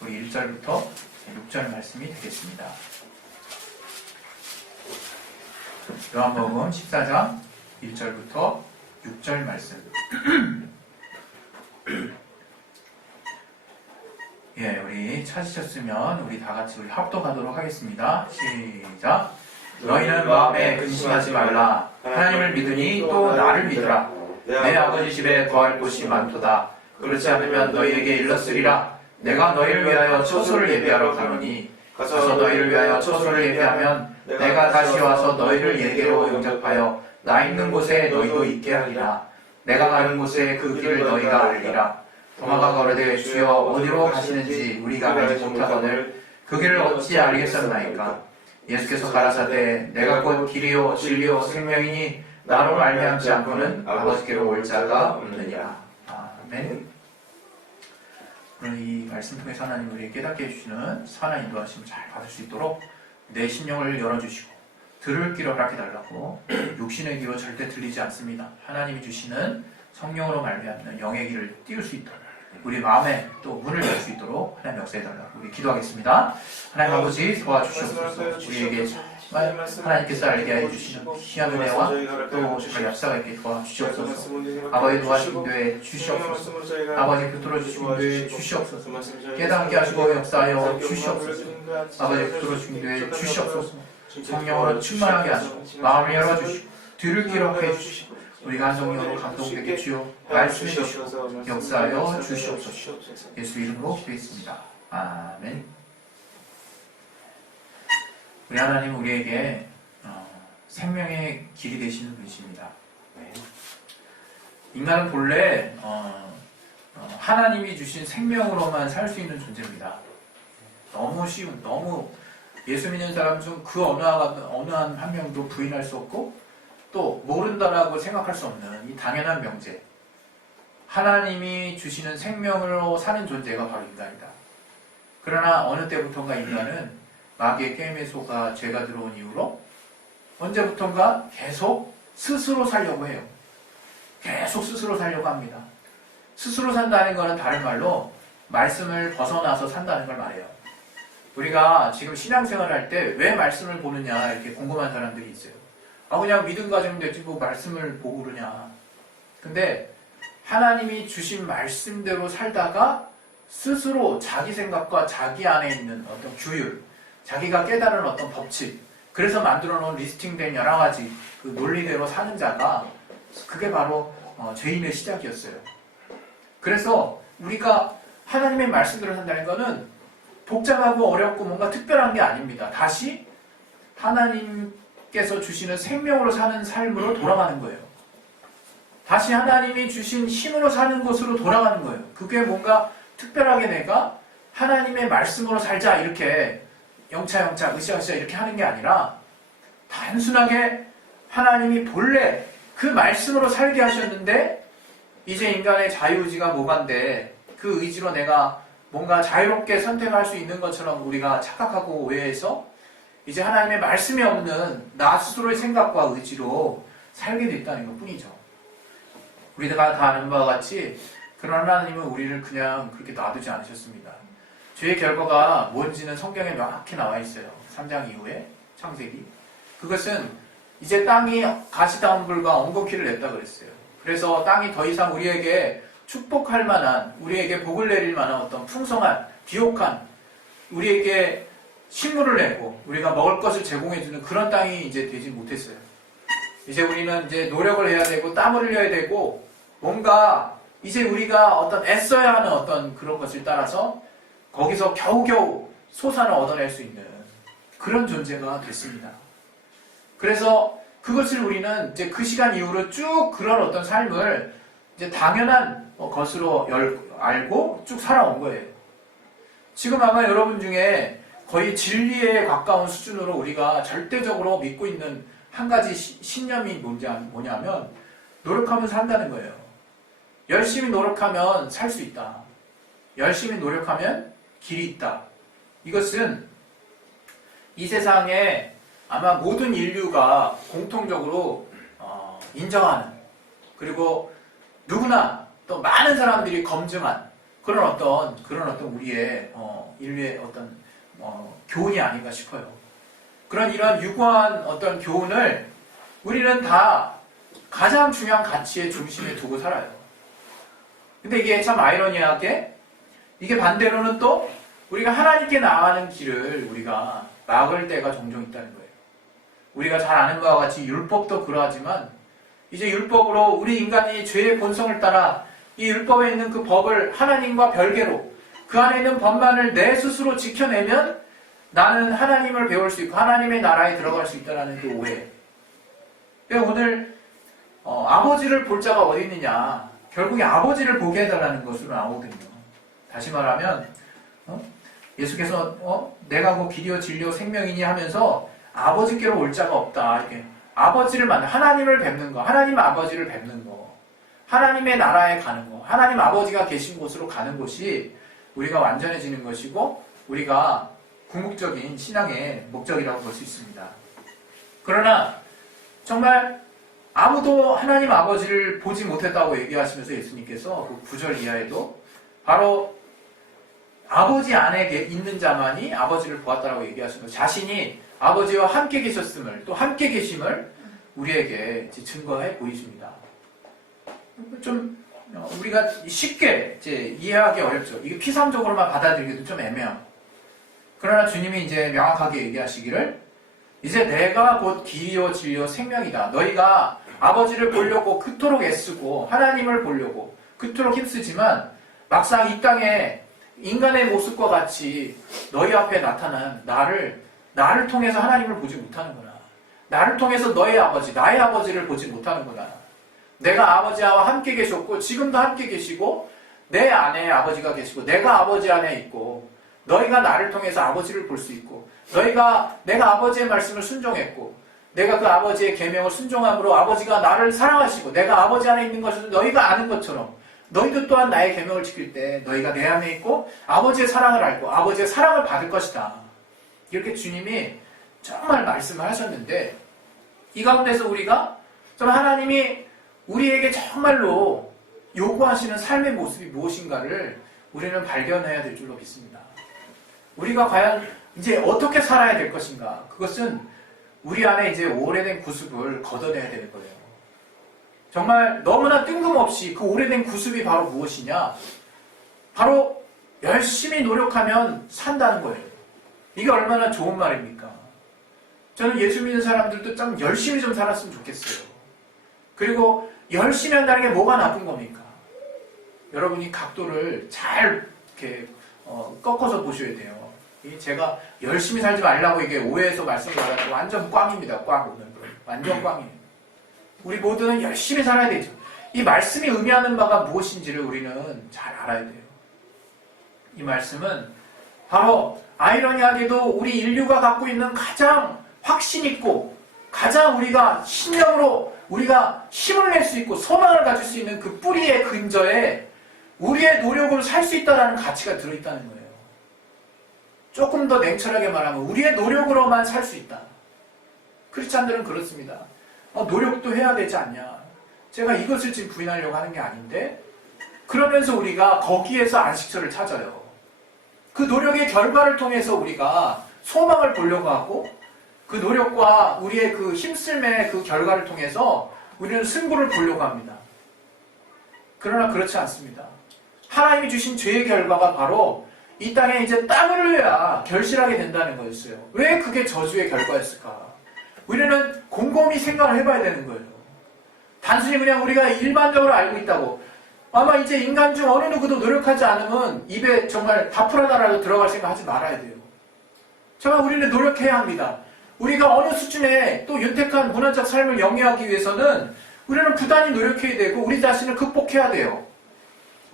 우리 1절부터 6절 말씀이 되겠습니다. 요한복음 14장 1절부터 6절 말씀. 예, 우리 찾으셨으면 우리 다 같이 우리 합독하도록 하겠습니다. 시작. 너희는 마음에 근심하지 말라. 하나님을 믿으니 또 나를 믿으라. 내 아버지 집에 거할 곳이 많도다. 그렇지 않으면 너희에게 일렀으리라. 내가 너희를 위하여 처소를 예비하러 가노니 가서 너희를 위하여 처소를 예비하면 내가 다시 와서 너희를 예게로 영접하여 나 있는 곳에 너희도 있게 하리라. 내가 가는 곳에 그 길을 너희가 알리라. 도마가 거르되 주여 어디로 가시는지 우리가 알지 못하거늘 그 길을 어찌 알겠었나이까. 예수께서 가라사대 내가 곧 길이요 진리요 생명이니 나로 말미암지 않고는 아버지께로 올 자가 없느니라. 아멘. 오늘 이 말씀 통해서 하나님 우리에게 깨닫게 해주시는 선한 인도하심을 잘 받을 수 있도록 내 심령을 열어주시고 들을 귀를 허락해달라고. 육신의 귀로 절대 들리지 않습니다. 하나님이 주시는 성령으로 말미암는 영의 길을 띄울 수 있도록 우리 마음에 또 문을 열 수 있도록 하나님 역사해달라고 우리 기도하겠습니다. 하나님 아버지 도와주시옵소서. 우리에게 정말 하나님께서 알게 해주시는 귀한 은혜와 또 정말 역사가 있게 도와주시옵소서. 아버지 도와주신 교회 주시옵소서. 아버지 붙들어 주신 교회 주시옵소서. 깨닫게 하시고 역사하여 주시옵소서. 아버지 붙들어 주신 교회 주시옵소서. 성령으로 충만하게 하시고 마음을 열어주시고 뒤를 기록해 주시고 우리가 한 성령으로 감동되게 주여 말씀해 주시고 역사하여 주시옵소서. 예수 이름으로 기도했습니다. 아멘. 우리 하나님 우리에게 생명의 길이 되시는 분이십니다. 인간은 본래 하나님이 주신 생명으로만 살 수 있는 존재입니다. 너무 쉬운, 너무 예수 믿는 사람 중 그 어느 한 명도 부인할 수 없고 또 모른다라고 생각할 수 없는 이 당연한 명제. 하나님이 주시는 생명으로 사는 존재가 바로 인간이다. 그러나 어느 때부턴가 인간은 마귀의 게임에 속아 죄가 들어온 이후로 언제부턴가 계속 스스로 살려고 해요. 계속 스스로 살려고 합니다. 스스로 산다는 것은 다른 말로 말씀을 벗어나서 산다는 걸 말해요. 우리가 지금 신앙생활 할 때 왜 말씀을 보느냐 이렇게 궁금한 사람들이 있어요. 그냥 믿음 가지면 되지 뭐 말씀을 보고 그러냐. 근데 하나님이 주신 말씀대로 살다가 스스로 자기 생각과 자기 안에 있는 어떤 규율, 자기가 깨달은 어떤 법칙, 그래서 만들어 놓은 리스팅된 여러 가지 그 논리대로 사는 자가 그게 바로 죄인의 시작이었어요. 그래서 우리가 하나님의 말씀대로 산다는 것은 복잡하고 어렵고 뭔가 특별한 게 아닙니다. 다시 하나님께서 주시는 생명으로 사는 삶으로 돌아가는 거예요. 다시 하나님이 주신 힘으로 사는 곳으로 돌아가는 거예요. 그게 뭔가 특별하게 내가 하나님의 말씀으로 살자 이렇게 영차 으쌰으쌰 이렇게 하는 게 아니라 단순하게 하나님이 본래 그 말씀으로 살게 하셨는데 이제 인간의 자유의지가 뭐간데 그 의지로 내가 뭔가 자유롭게 선택할 수 있는 것처럼 우리가 착각하고 오해해서 이제 하나님의 말씀이 없는 나 스스로의 생각과 의지로 살게 됐다는 것 뿐이죠. 우리가 다 아는 바와 같이 그런 하나님은 우리를 그냥 그렇게 놔두지 않으셨습니다. 죄의 결과가 뭔지는 성경에 명확히 나와 있어요. 3장 이후에 창세기. 그것은 이제 땅이 가시덤불과 엉겅퀴를 냈다 그랬어요. 그래서 땅이 더 이상 우리에게 축복할 만한, 우리에게 복을 내릴 만한 어떤 풍성한, 비옥한, 우리에게 식물을 내고 우리가 먹을 것을 제공해주는 그런 땅이 이제 되지 못했어요. 이제 우리는 이제 노력을 해야 되고 땀을 흘려야 되고 뭔가 이제 우리가 어떤 애써야 하는 어떤 그런 것을 따라서 거기서 겨우겨우 소산을 얻어낼 수 있는 그런 존재가 됐습니다. 그래서 그것을 우리는 이제 그 시간 이후로 쭉 그런 어떤 삶을 이제 당연한 것으로 알고 쭉 살아온 거예요. 지금 아마 여러분 중에 거의 진리에 가까운 수준으로 우리가 절대적으로 믿고 있는 한 가지 신념이 뭐냐면 노력하면 산다는 거예요. 열심히 노력하면 살 수 있다. 열심히 노력하면 길이 있다. 이것은 이 세상에 아마 모든 인류가 공통적으로 인정하는, 그리고 누구나 또 많은 사람들이 검증한 그런 어떤 우리의 인류의 어떤 교훈이 아닌가 싶어요. 이런 유구한 어떤 교훈을 우리는 다 가장 중요한 가치의 중심에 두고 살아요. 근데 이게 참 아이러니하게 이게 반대로는 또 우리가 하나님께 나아가는 길을 우리가 막을 때가 종종 있다는 거예요. 우리가 잘 아는 바와 같이 율법도 그러하지만 이제 율법으로 우리 인간이 죄의 본성을 따라 이 율법에 있는 그 법을 하나님과 별개로 그 안에 있는 법만을 내 스스로 지켜내면 나는 하나님을 배울 수 있고 하나님의 나라에 들어갈 수 있다는 그 오해. 오늘 아버지를 볼 자가 어디 있느냐, 결국에 아버지를 보게 해달라는 것으로 나오거든요. 다시 말하면 예수께서 내가 그 길이요 진리요 생명이니 하면서 아버지께로 올 자가 없다. 이렇게 아버지를 만나 하나님을 뵙는 거, 하나님 아버지를 뵙는 거, 하나님의 나라에 가는 거, 하나님 아버지가 계신 곳으로 가는 것이 우리가 완전해지는 것이고 우리가 궁극적인 신앙의 목적이라고 볼 수 있습니다. 그러나 정말 아무도 하나님 아버지를 보지 못했다고 얘기하시면서 예수님께서 그 9절 이하에도 바로 아버지 안에 있는 자만이 아버지를 보았다라고 얘기하시면서 자신이 아버지와 함께 계셨음을 또 함께 계심을 우리에게 증거해 보이십니다. 좀 우리가 쉽게 이제 이해하기 어렵죠. 이게 피상적으로만 받아들이기도 좀 애매하고. 그러나 주님이 이제 명확하게 얘기하시기를 이제 내가 곧 길이요 진리요 생명이다. 너희가 아버지를 보려고 그토록 애쓰고 하나님을 보려고 그토록 힘쓰지만 막상 이 땅에 인간의 모습과 같이 너희 앞에 나타난 나를 통해서 하나님을 보지 못하는구나. 나를 통해서 너의 아버지, 나의 아버지를 보지 못하는구나. 내가 아버지와 함께 계셨고 지금도 함께 계시고 내 안에 아버지가 계시고 내가 아버지 안에 있고 너희가 나를 통해서 아버지를 볼 수 있고 내가 아버지의 말씀을 순종했고 내가 그 아버지의 계명을 순종함으로 아버지가 나를 사랑하시고 내가 아버지 안에 있는 것을 너희가 아는 것처럼 너희도 또한 나의 계명을 지킬 때 너희가 내 안에 있고 아버지의 사랑을 알고 아버지의 사랑을 받을 것이다. 이렇게 주님이 정말 말씀을 하셨는데 이 가운데서 우리가 좀 하나님이 우리에게 정말로 요구하시는 삶의 모습이 무엇인가를 우리는 발견해야 될 줄로 믿습니다. 우리가 과연 이제 어떻게 살아야 될 것인가? 그것은 우리 안에 이제 오래된 구습을 걷어내야 되는 거예요. 정말 너무나 뜬금없이 그 오래된 구습이 바로 무엇이냐? 바로 열심히 노력하면 산다는 거예요. 이게 얼마나 좋은 말입니까? 저는 예수 믿는 사람들도 좀 열심히 좀 살았으면 좋겠어요. 그리고 열심히 한다는 게 뭐가 나쁜 겁니까? 여러분이 각도를 잘 이렇게 꺾어서 보셔야 돼요. 제가 열심히 살지 말라고 이게 오해해서 말씀드려서 완전 꽝입니다. 꽝 오늘 완전 꽝이에요. 우리 모두는 열심히 살아야 되죠. 이 말씀이 의미하는 바가 무엇인지를 우리는 잘 알아야 돼요. 이 말씀은 바로 아이러니하게도 우리 인류가 갖고 있는 가장 확신 있고 가장 우리가 신념으로 우리가 힘을 낼 수 있고 소망을 가질 수 있는 그 뿌리의 근저에 우리의 노력으로 살 수 있다는 가치가 들어있다는 거예요. 조금 더 냉철하게 말하면 우리의 노력으로만 살 수 있다. 크리스찬들은 그렇습니다. 노력도 해야 되지 않냐. 제가 이것을 지금 부인하려고 하는 게 아닌데 그러면서 우리가 거기에서 안식처를 찾아요. 그 노력의 결과를 통해서 우리가 소망을 보려고 하고 그 노력과 우리의 그 힘쓸매의 그 결과를 통해서 우리는 승부를 보려고 합니다. 그러나 그렇지 않습니다. 하나님이 주신 죄의 결과가 바로 이 땅에 이제 땀을 흘려야 결실하게 된다는 거였어요. 왜 그게 저주의 결과였을까? 우리는 곰곰이 생각을 해봐야 되는 거예요. 단순히 그냥 우리가 일반적으로 알고 있다고 아마 이제 인간 중 어느 누구도 노력하지 않으면 입에 정말 다 풀어다라도 들어갈 생각 하지 말아야 돼요. 정말 우리는 노력해야 합니다. 우리가 어느 수준의 또 윤택한 문화적 삶을 영위하기 위해서는 우리는 부단히 노력해야 되고 우리 자신을 극복해야 돼요.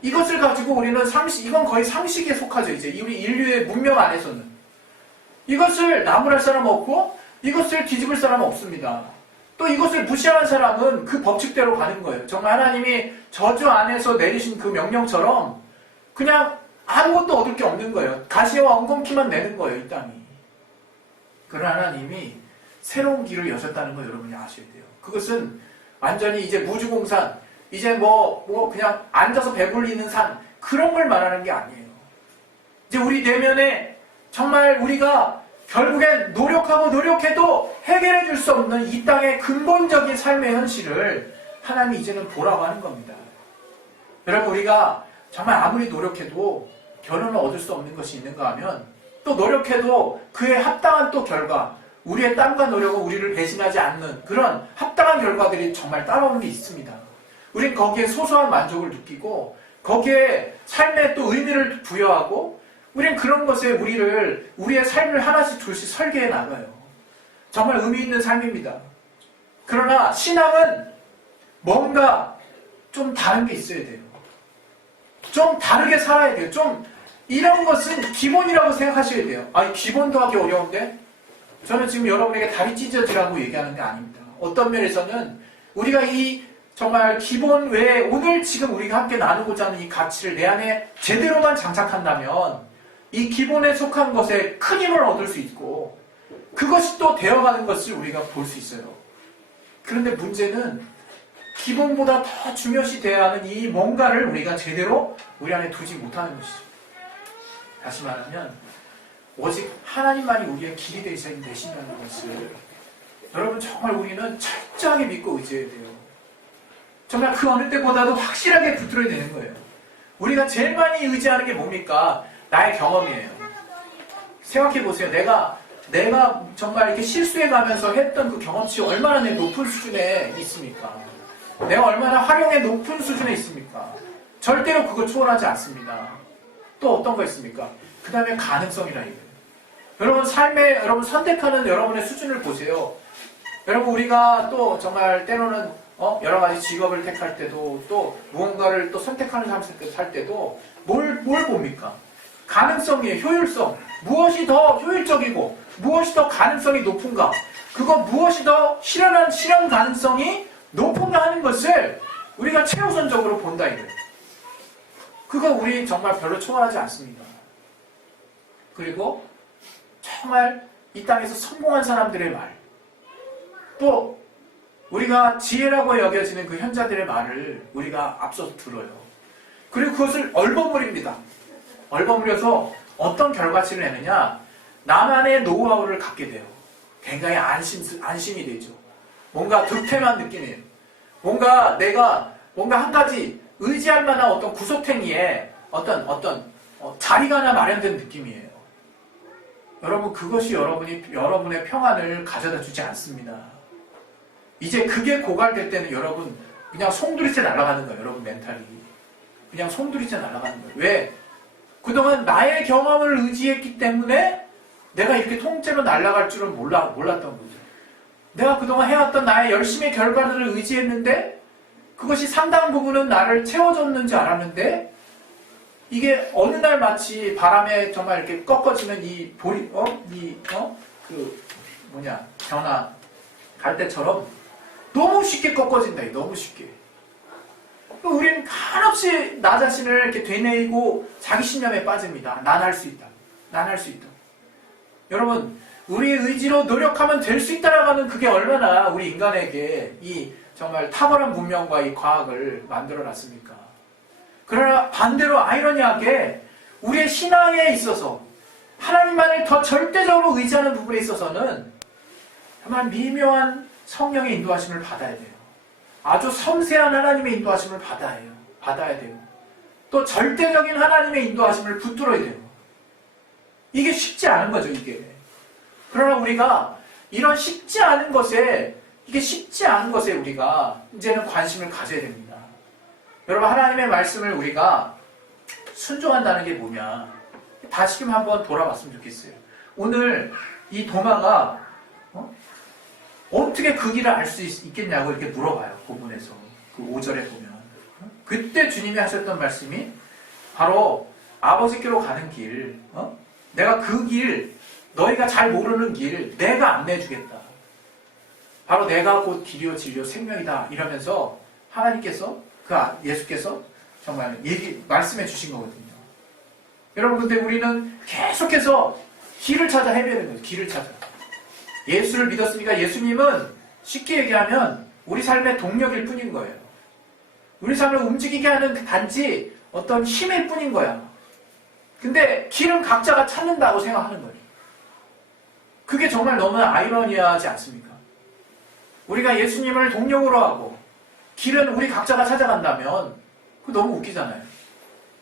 이것을 가지고 우리는 이건 거의 상식에 속하죠. 이제 우리 인류의 문명 안에서는. 이것을 나무랄 사람 없고 이것을 뒤집을 사람 없습니다. 또 이것을 무시하는 사람은 그 법칙대로 가는 거예요. 정말 하나님이 저주 안에서 내리신 그 명령처럼 그냥 아무것도 얻을 게 없는 거예요. 가시와 엉겅퀴만 내는 거예요, 이 땅이. 그런 하나님이 새로운 길을 여셨다는 거 여러분이 아셔야 돼요. 그것은 완전히 이제 무주공산, 이제 그냥 앉아서 배불리는 산, 그런 걸 말하는 게 아니에요. 이제 우리 내면에 정말 우리가 결국엔 노력하고 노력해도 해결해 줄 수 없는 이 땅의 근본적인 삶의 현실을 하나님이 이제는 보라고 하는 겁니다. 여러분, 우리가 정말 아무리 노력해도 결론을 얻을 수 없는 것이 있는가 하면, 또 노력해도 그에 합당한 또 결과, 우리의 땀과 노력은 우리를 배신하지 않는 그런 합당한 결과들이 정말 따라오는 게 있습니다. 우린 거기에 소소한 만족을 느끼고 거기에 삶에 또 의미를 부여하고, 우린 그런 것에 우리의 삶을 하나씩 둘씩 설계해 나가요. 정말 의미 있는 삶입니다. 그러나 신앙은 뭔가 좀 다른 게 있어야 돼요. 좀 다르게 살아야 돼요. 좀 이런 것은 기본이라고 생각하셔야 돼요. 아, 기본도 하기 어려운데? 저는 지금 여러분에게 다리 찢어지라고 얘기하는 게 아닙니다. 어떤 면에서는 우리가 이 정말 기본 외에 오늘 지금 우리가 함께 나누고자 하는 이 가치를 내 안에 제대로만 장착한다면 이 기본에 속한 것에 큰 힘을 얻을 수 있고, 그것이 또 되어가는 것을 우리가 볼 수 있어요. 그런데 문제는 기본보다 더 중요시 되어야 하는 이 뭔가를 우리가 제대로 우리 안에 두지 못하는 것이죠. 다시 말하면 오직 하나님만이 우리의 길이 되신다는 것을 여러분 정말 우리는 철저하게 믿고 의지해야 돼요. 정말 그 어느 때보다도 확실하게 붙들어야 되는 거예요. 우리가 제일 많이 의지하는 게 뭡니까? 나의 경험이에요. 생각해 보세요. 내가 정말 이렇게 실수해 가면서 했던 그 경험치 얼마나 내 높은 수준에 있습니까? 내가 얼마나 활용의 높은 수준에 있습니까? 절대로 그걸 초월하지 않습니다. 또 어떤 거 있습니까? 그 다음에 가능성이라 이거예요. 여러분 삶에 여러분 선택하는 여러분의 수준을 보세요. 여러분 우리가 또 정말 때로는 여러 가지 직업을 택할 때도 또 무언가를 또 선택하는 삶을 살 때도 뭘 봅니까? 가능성이에요. 효율성. 무엇이 더 효율적이고 무엇이 더 가능성이 높은가? 그거 무엇이 더 실현 가능성이 높은가 하는 것을 우리가 최우선적으로 본다 이거예요. 그거 우리 정말 별로 초월하지 않습니다. 그리고 정말 이 땅에서 성공한 사람들의 말, 또 우리가 지혜라고 여겨지는 그 현자들의 말을 우리가 앞서서 들어요. 그리고 그것을 얼버무립니다. 얼버무려서 어떤 결과치를 내느냐, 나만의 노하우를 갖게 돼요. 굉장히 안심이 되죠. 뭔가 득템한 느낌이에요. 뭔가 내가 한 가지 의지할 만한 어떤 구석탱이에 어떤 자리가 하나 마련된 느낌이에요. 여러분, 그것이 여러분의 평안을 가져다 주지 않습니다. 이제 그게 고갈될 때는 여러분 그냥 송두리째 날아가는 거예요. 여러분 멘탈이 그냥 송두리째 날아가는 거예요. 왜? 그동안 나의 경험을 의지했기 때문에 내가 이렇게 통째로 날아갈 줄은 몰랐던 거죠. 내가 그동안 해왔던 나의 열심의 결과들을 의지했는데 그것이 상당 부분은 나를 채워줬는지 알았는데, 이게 어느 날 마치 바람에 정말 이렇게 꺾어지는 변화 갈대처럼 너무 쉽게 꺾어진다. 너무 쉽게. 우리는 한없이 나 자신을 이렇게 되뇌이고 자기 신념에 빠집니다. 난 할 수 있다. 난 할 수 있다. 여러분, 우리의 의지로 노력하면 될 수 있다라고 하는 그게 얼마나 우리 인간에게 이 정말 탁월한 문명과 이 과학을 만들어 놨습니까? 그러나 반대로 아이러니하게 우리의 신앙에 있어서 하나님만을 더 절대적으로 의지하는 부분에 있어서는 정말 미묘한 성령의 인도하심을 받아야 돼요. 아주 섬세한 하나님의 인도하심을 받아야 돼요. 또 절대적인 하나님의 인도하심을 붙들어야 돼요. 이게 쉽지 않은 거죠, 이게. 그러나 우리가 이런 쉽지 않은 것에 우리가 이제는 관심을 가져야 됩니다. 여러분, 하나님의 말씀을 우리가 순종한다는 게 뭐냐? 다시금 한번 돌아봤으면 좋겠어요. 오늘 이 도마가 어떻게 그 길을 알 수 있겠냐고 이렇게 물어봐요. 본문에서. 그 5절에 보면. 그때 주님이 하셨던 말씀이 바로 아버지께로 가는 길, 내가 그 길, 너희가 잘 모르는 길, 내가 안내해주겠다. 바로 내가 곧 길이요 진리요 생명이다. 이러면서 하나님께서, 예수께서 정말 말씀해 주신 거거든요. 여러분, 근데 우리는 계속해서 길을 찾아 헤매는 거예요. 길을 찾아. 예수를 믿었으니까 예수님은 쉽게 얘기하면 우리 삶의 동력일 뿐인 거예요. 우리 삶을 움직이게 하는 단지 어떤 힘일 뿐인 거야. 근데 길은 각자가 찾는다고 생각하는 거예요. 그게 정말 너무 아이러니하지 않습니까? 우리가 예수님을 동력으로 하고 길은 우리 각자가 찾아간다면 그거 너무 웃기잖아요.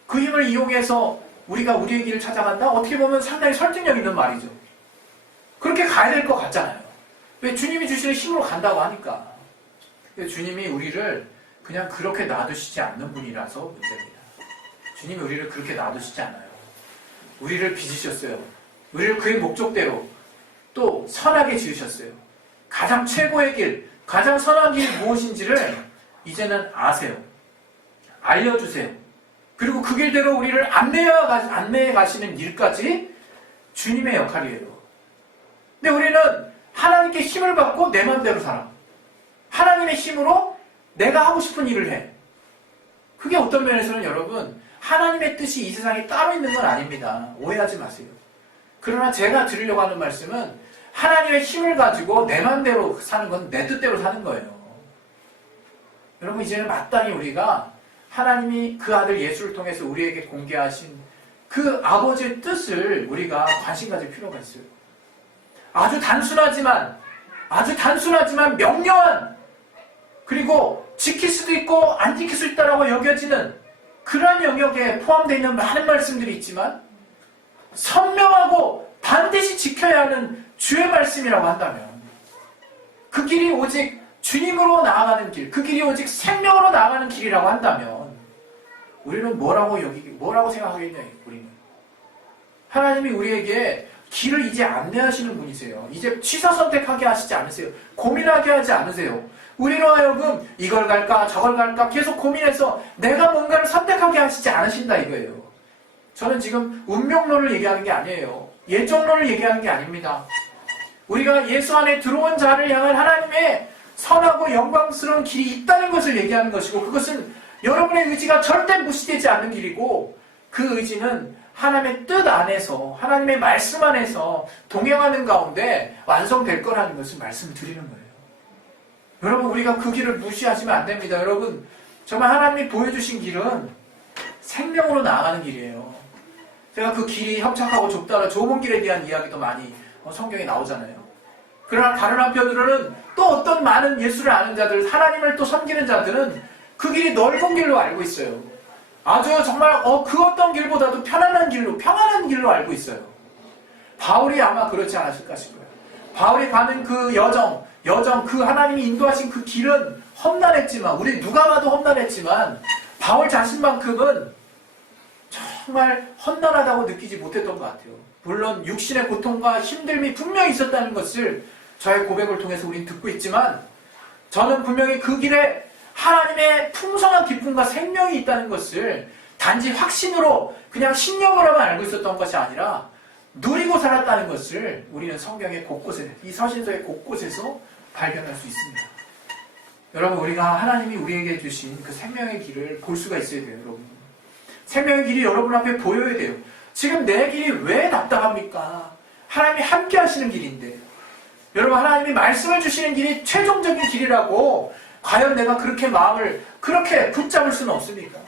그 힘을 이용해서 우리가 우리의 길을 찾아간다? 어떻게 보면 상당히 설득력 있는 말이죠. 그렇게 가야 될 것 같잖아요. 왜? 주님이 주시는 힘으로 간다고 하니까. 주님이 우리를 그냥 그렇게 놔두시지 않는 분이라서 문제입니다. 주님이 우리를 그렇게 놔두시지 않아요. 우리를 빚으셨어요. 우리를 그의 목적대로 또 선하게 지으셨어요. 가장 최고의 길, 가장 선한 길이 무엇인지를 이제는 아세요. 알려주세요. 그리고 그 길대로 우리를 안내해 가시는 일까지 주님의 역할이에요. 근데 우리는 하나님께 힘을 받고 내 맘대로 살아. 하나님의 힘으로 내가 하고 싶은 일을 해. 그게 어떤 면에서는 여러분, 하나님의 뜻이 이 세상에 따로 있는 건 아닙니다. 오해하지 마세요. 그러나 제가 드리려고 하는 말씀은 하나님의 힘을 가지고 내 맘대로 사는 건 내 뜻대로 사는 거예요. 여러분, 이제는 마땅히 우리가 하나님이 그 아들 예수를 통해서 우리에게 공개하신 그 아버지의 뜻을 우리가 관심 가질 필요가 있어요. 아주 단순하지만 명료한, 그리고 지킬 수도 있고 안 지킬 수 있다라고 여겨지는 그런 영역에 포함되어 있는 많은 말씀들이 있지만 선명하고 반드시 지켜야 하는 주의 말씀이라고 한다면, 그 길이 오직 주님으로 나아가는 길, 그 길이 오직 생명으로 나아가는 길이라고 한다면 우리는 뭐라고 생각하겠냐. 우리는 하나님이 우리에게 길을 이제 안내하시는 분이세요. 이제 취사 선택하게 하시지 않으세요. 고민하게 하지 않으세요. 우리로 하여금 이걸 갈까 저걸 갈까 계속 고민해서 내가 뭔가를 선택하게 하시지 않으신다 이거예요. 저는 지금 운명론을 얘기하는 게 아니에요. 예정론을 얘기하는 게 아닙니다. 우리가 예수 안에 들어온 자를 향한 하나님의 선하고 영광스러운 길이 있다는 것을 얘기하는 것이고, 그것은 여러분의 의지가 절대 무시되지 않는 길이고, 그 의지는 하나님의 뜻 안에서, 하나님의 말씀 안에서 동행하는 가운데 완성될 거라는 것을 말씀드리는 거예요. 여러분, 우리가 그 길을 무시하시면 안 됩니다. 여러분, 정말 하나님이 보여주신 길은 생명으로 나아가는 길이에요. 제가 그 길이 협착하고 좁다라 좁은 길에 대한 이야기도 많이 성경에 나오잖아요. 그러나 다른 한편으로는 또 어떤 많은 예수를 아는 자들, 하나님을 또 섬기는 자들은 그 길이 넓은 길로 알고 있어요. 아주 정말 그 어떤 길보다도 평안한 길로 알고 있어요. 바울이 아마 그렇지 않았을까 싶어요. 바울이 가는 그 여정, 그 하나님이 인도하신 그 길은 험난했지만, 우리 누가 봐도 험난했지만 바울 자신만큼은 정말 험난하다고 느끼지 못했던 것 같아요. 물론 육신의 고통과 힘듦이 분명히 있었다는 것을 저의 고백을 통해서 우린 듣고 있지만, 저는 분명히 그 길에 하나님의 풍성한 기쁨과 생명이 있다는 것을 단지 확신으로, 그냥 신념으로만 알고 있었던 것이 아니라 누리고 살았다는 것을 우리는 성경의 곳곳에, 이 서신서의 곳곳에서 발견할 수 있습니다. 여러분, 우리가 하나님이 우리에게 주신 그 생명의 길을 볼 수가 있어야 돼요. 여러분, 생명의 길이 여러분 앞에 보여야 돼요. 지금 내 길이 왜 답답합니까? 하나님이 함께 하시는 길인데, 여러분, 하나님이 말씀을 주시는 길이 최종적인 길이라고 과연 내가 그렇게 마음을 그렇게 붙잡을 수는 없습니까?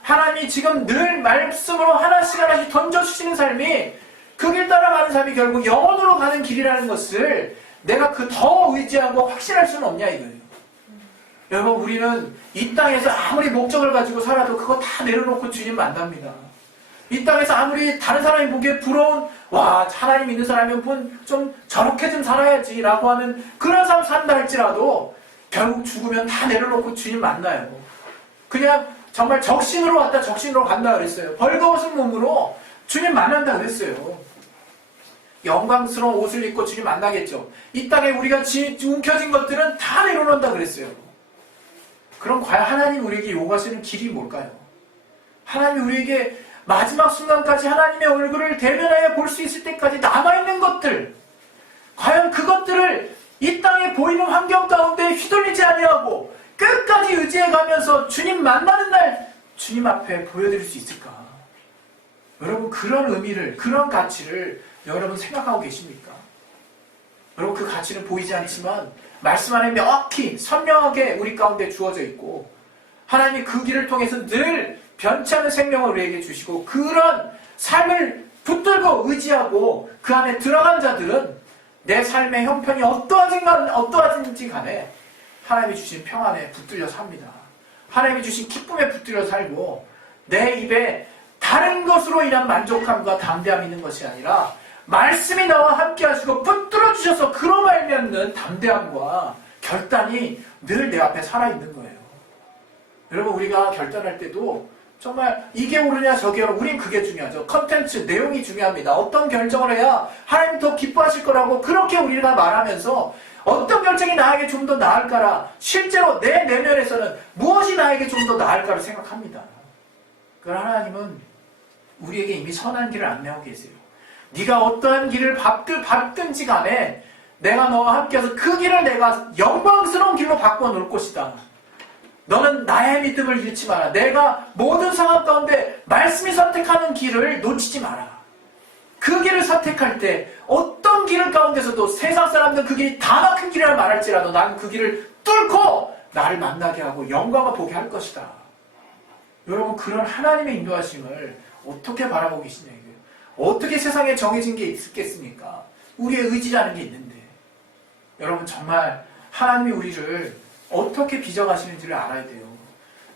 하나님이 지금 늘 말씀으로 하나씩 던져주시는 삶이, 그 길 따라가는 삶이 결국 영원으로 가는 길이라는 것을 내가 그 더 의지하고 확신할 수는 없냐 이거예요. 여러분, 우리는 이 땅에서 아무리 목적을 가지고 살아도 그거 다 내려놓고 주님 만납니다. 이 땅에서 아무리 다른 사람이 보기에 부러운, 와, 하나님 믿는 사람이면 좀 저렇게 좀 살아야지 라고 하는 그런 삶 산다 할지라도 결국 죽으면 다 내려놓고 주님 만나요. 그냥 정말 적신으로 왔다 적신으로 간다 그랬어요. 벌거벗은 몸으로 주님 만난다 그랬어요. 영광스러운 옷을 입고 주님 만나겠죠. 이 땅에 우리가 움켜진 것들은 다 내려놓는다 그랬어요. 그럼 과연 하나님 우리에게 요구하시는 길이 뭘까요? 하나님 우리에게 마지막 순간까지 하나님의 얼굴을 대면하여 볼 수 있을 때까지 남아있는 것들, 과연 그것들을 이 땅에 보이는 환경 가운데 휘둘리지 아니하고 끝까지 의지해가면서 주님 만나는 날 주님 앞에 보여드릴 수 있을까? 여러분, 그런 의미를, 그런 가치를 여러분 생각하고 계십니까? 여러분, 그 가치는 보이지 않지만 말씀 안에 명확히 선명하게 우리 가운데 주어져 있고, 하나님이 그 길을 통해서 늘 변치 않는 생명을 우리에게 주시고 그런 삶을 붙들고 의지하고 그 안에 들어간 자들은 내 삶의 형편이 어떠하든지 간에 하나님이 주신 평안에 붙들려 삽니다. 하나님이 주신 기쁨에 붙들려 살고 내 입에 다른 것으로 인한 만족함과 담대함이 있는 것이 아니라 말씀이 나와 함께 하시고 붙들어 주셔서 그로 말미암는 담대함과 결단이 늘 내 앞에 살아있는 거예요. 여러분 우리가 결단할 때도 정말 이게 옳으냐 저게 옳으냐 우린 그게 중요하죠. 컨텐츠 내용이 중요합니다. 어떤 결정을 해야 하나님 더 기뻐하실 거라고 그렇게 우리가 말하면서 어떤 결정이 나에게 좀 더 나을까라 실제로 내 내면에서는 무엇이 나에게 좀 더 나을까를 생각합니다. 그러나 하나님은 우리에게 이미 선한 길을 안내하고 계세요. 네가 어떠한 길을 밟든지 간에 내가 너와 함께해서 그 길을 내가 영광스러운 길로 바꿔놓을 것이다. 너는 나의 믿음을 잃지 마라. 내가 모든 상황 가운데 말씀이 선택하는 길을 놓치지 마라. 그 길을 선택할 때 어떤 길 가운데서도 세상 사람들은 그 길이 다 막힌 길이라 말할지라도 나는 그 길을 뚫고 나를 만나게 하고 영광을 보게 할 것이다. 여러분 그런 하나님의 인도하심을 어떻게 바라보고 계시냐 이거예요. 어떻게 세상에 정해진 게 있겠습니까? 우리의 의지라는 게 있는데 여러분 정말 하나님이 우리를 어떻게 빚어가시는지를 알아야 돼요.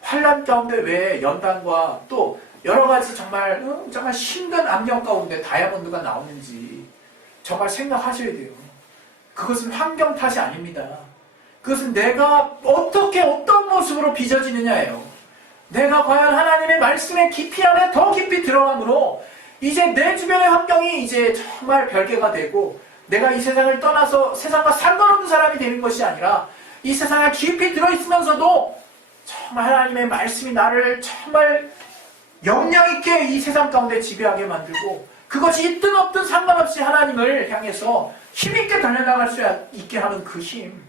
환난 가운데 왜 연단과 또 여러 가지 정말 힘든 압력 가운데 다이아몬드가 나오는지 정말 생각하셔야 돼요. 그것은 환경 탓이 아닙니다. 그것은 내가 어떻게 어떤 모습으로 빚어지느냐예요. 내가 과연 하나님의 말씀의 깊이 안에 더 깊이 들어감으로 이제 내 주변의 환경이 이제 정말 별개가 되고 내가 이 세상을 떠나서 세상과 상관없는 사람이 되는 것이 아니라 이 세상에 깊이 들어있으면서도 정말 하나님의 말씀이 나를 정말 영향 있게 이 세상 가운데 지배하게 만들고 그것이 있든 없든 상관없이 하나님을 향해서 힘있게 달려나갈 수 있게 하는 그 힘,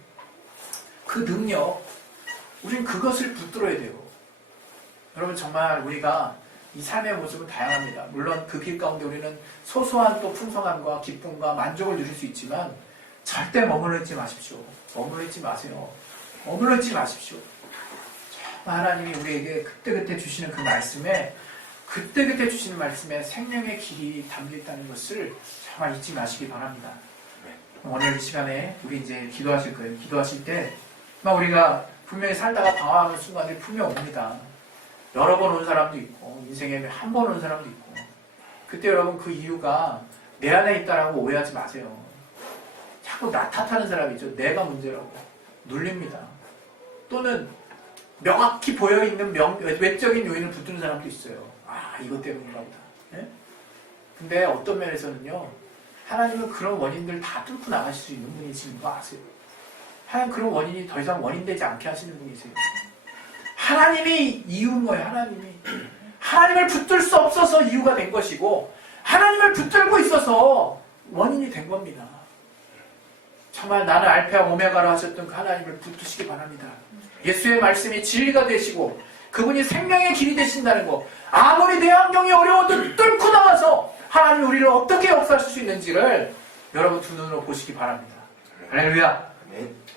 그 능력, 우린 그것을 붙들어야 돼요. 여러분 정말 우리가 이 삶의 모습은 다양합니다. 물론 그 길 가운데 우리는 소소한 또 풍성함과 기쁨과 만족을 누릴 수 있지만 절대 머물러 있지 마십시오. 머물러 있지 마세요. 머물러 있지 마십시오. 정말 하나님이 우리에게 그때그때 주시는 그 말씀에 그때그때 주시는 말씀에 생명의 길이 담겨있다는 것을 정말 잊지 마시기 바랍니다. 오늘 이 시간에 우리 이제 기도하실 거예요. 기도하실 때 우리가 분명히 살다가 방황하는 순간이 분명 옵니다. 여러 번 온 사람도 있고 인생에 한 번 온 사람도 있고 그때 여러분 그 이유가 내 안에 있다라고 오해하지 마세요. 자꾸 나 탓하는 사람이 있죠. 내가 문제라고 눌립니다. 또는 명확히 보여있는 외적인 요인을 붙드는 사람도 있어요. 아 이것 때문인가 보다. 네? 근데 어떤 면에서는요 하나님은 그런 원인들 다 뚫고 나가실 수 있는 분이신 거 아세요? 하나님 그런 원인이 더 이상 원인되지 않게 하시는 분이세요. 하나님이 이유인 거예요. 하나님을 붙들 수 없어서 이유가 된 것이고 하나님을 붙들고 있어서 원인이 된 겁니다. 정말 나는 알파와 오메가로 하셨던 그 하나님을 붙드시기 바랍니다. 예수의 말씀이 진리가 되시고 그분이 생명의 길이 되신다는 거 아무리 내 환경이 어려워도 뚫고 나와서 하나님이 우리를 어떻게 역사하실 수 있는지를 여러분 두 눈으로 보시기 바랍니다. 할렐루야.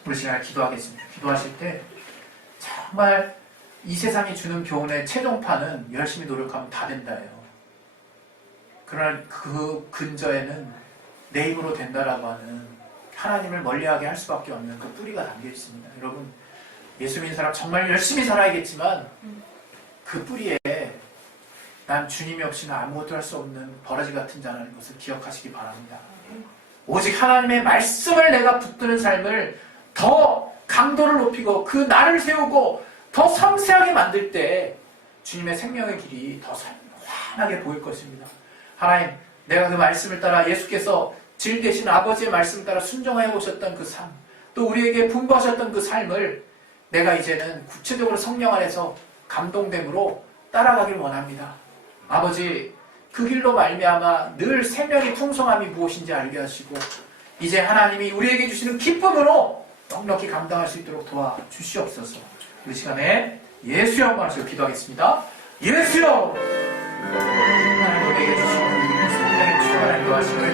우리 시간에 기도하겠습니다. 기도하실 때 정말 이 세상이 주는 교훈의 최종판은 열심히 노력하면 다 된다예요. 그러나 그 근저에는 내 힘으로 된다라고 하는 하나님을 멀리하게 할 수밖에 없는 그 뿌리가 담겨 있습니다. 여러분 예수 믿는 사람 정말 열심히 살아야겠지만 그 뿌리에 난 주님이 없이는 아무것도 할 수 없는 버러지 같은 자라는 것을 기억하시기 바랍니다. 오직 하나님의 말씀을 내가 붙드는 삶을 더 강도를 높이고 그 나를 세우고 더 섬세하게 만들 때 주님의 생명의 길이 더 환하게 보일 것입니다. 하나님, 내가 그 말씀을 따라 예수께서 질 되신 아버지의 말씀을 따라 순종해 오셨던 그 삶, 또 우리에게 분부하셨던 그 삶을 내가 이제는 구체적으로 성령 안에서 감동됨으로 따라가길 원합니다. 아버지, 그 길로 말미암아 늘 생명의 풍성함이 무엇인지 알게 하시고 이제 하나님이 우리에게 주시는 기쁨으로 넉넉히 감당할 수 있도록 도와주시옵소서. 이 시간에 예수여 말씀을 기도하겠습니다. 예수여! 하나님 우리에게 주시는 성령의 충만한 인도하심을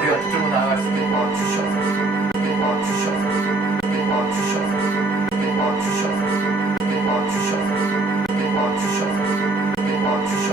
우리가 붙들고 나아갈 수 있게 도와주시옵소서. 도와주시옵소서. 도와주시옵소서. 도와주시옵소서. 도와주시옵소서. 도와주시옵소서. 주신